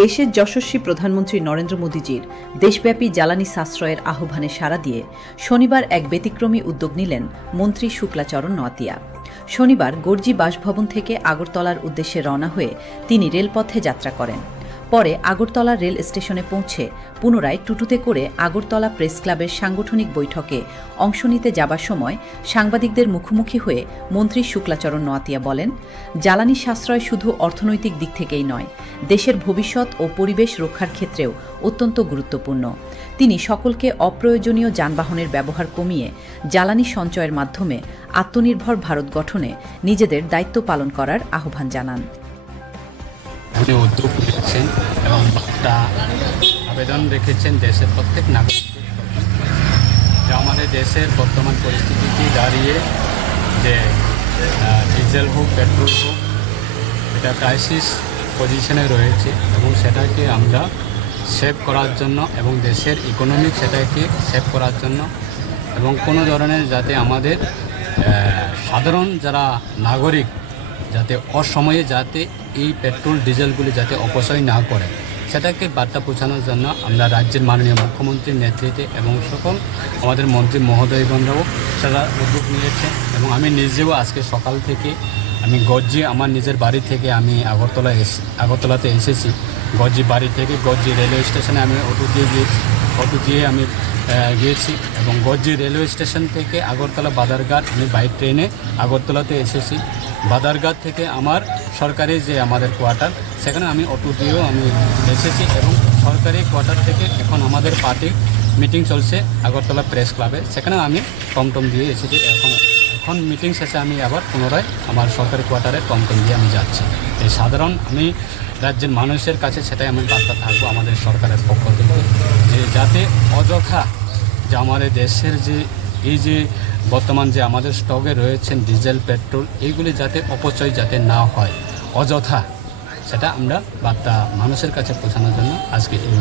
দেশের যশস্বী প্রধানমন্ত্রী নরেন্দ্র মোদীজির দেশব্যাপী জ্বালানি সাশ্রয়ের আহ্বানে সাড়া দিয়ে শনিবার এক ব্যতিক্রমী উদ্যোগ নিলেন মন্ত্রী শুক্লাচরণ নোয়াতিয়া। শনিবার গর্জি বাসভবন থেকে আগরতলার উদ্দেশ্যে রওনা হয়ে তিনি রেলপথে যাত্রা করেন। পরে আগরতলা রেল স্টেশনে পৌঁছে পুনরায় টুটুতে করে আগরতলা প্রেস ক্লাবের সাংগঠনিক বৈঠকে অংশ নিতে যাবার সময় সাংবাদিকদের মুখোমুখি হয়ে মন্ত্রী শুক্লাচরণ নোয়াতিয়া বলেন, জ্বালানি সাশ্রয় শুধু অর্থনৈতিক দিক থেকেই নয়, দেশের ভবিষ্যৎ ও পরিবেশ রক্ষার ক্ষেত্রেও অত্যন্ত গুরুত্বপূর্ণ। তিনি সকলকে অপ্রয়োজনীয় যানবাহনের ব্যবহার কমিয়ে জ্বালানি সঞ্চয়ের মাধ্যমে আত্মনির্ভর ভারত গঠনে নিজেদের দায়িত্ব পালন করার আহ্বান জানান। উনি উদ্যোগ নিয়েছেন এবং একটা আবেদন রেখেছেন দেশের প্রত্যেক নাগরিকদের যে আমাদের দেশের বর্তমান পরিস্থিতিতে দাঁড়িয়ে যে ডিজেল হোক পেট্রোল হোক এটা ক্রাইসিস পজিশনে রয়েছে এবং সেটাকে আমরা সেভ করার জন্য এবং দেশের ইকোনমিক সেটাকে সেভ করার জন্য এবং কোনো ধরনের যাতে আমাদের সাধারণ যারা নাগরিক যাতে অসময়ে যাতে এই পেট্রোল ডিজেলগুলি যাতে অপচয় না করে সেটাকে বার্তা পৌঁছানোর জন্য আমরা রাজ্যের মাননীয় মুখ্যমন্ত্রীর নেতৃত্বে এবং সকল আমাদের মন্ত্রী মহোদয়গণরাও সেটা উদ্যোগ নিয়েছে। এবং আমি নিজেও আজকে সকাল থেকে আমি গজ্জি আমার নিজের বাড়ি থেকে আমি আগরতলাতে এসেছি। গজ্জি বাড়ি থেকে গজ্জি রেলওয়ে স্টেশনে আমি অটো দিয়ে আমি গিয়েছি এবং গজ্জি রেলওয়ে স্টেশন থেকে আগরতলা বাদারঘাট আমি বাই ট্রেনে আগরতলাতে এসেছি। বাদারঘাট থেকে আমার সরকারি যে আমাদের কোয়ার্টার সেখানে আমি অটো দিয়েও আমি এসেছি এবং সরকারি কোয়ার্টার থেকে এখন আমাদের পার্টি মিটিং চলছে আগরতলা প্রেস ক্লাবে, সেখানে আমি টমটম দিয়ে এসেছি। এখন মিটিং শেষে আমি আবার পুনরায় আমার সরকারি কোয়ার্টারে টমটম দিয়ে আমি যাচ্ছি। এই সাধারণ আমি রাজ্যের মানুষের কাছে সেটাই আমি বার্তা থাকবো আমাদের সরকারের পক্ষ থেকে যে যাতে অযথা যে আমাদের দেশের যে এই যে বর্তমান যে আমাদের স্টকে রয়েছেন ডিজেল পেট্রোল এইগুলি যাতে অপচয় যাতে না হয় অযথা, সেটা আমরা বার্তা মানুষের কাছে পৌঁছানোর জন্য আজকে এই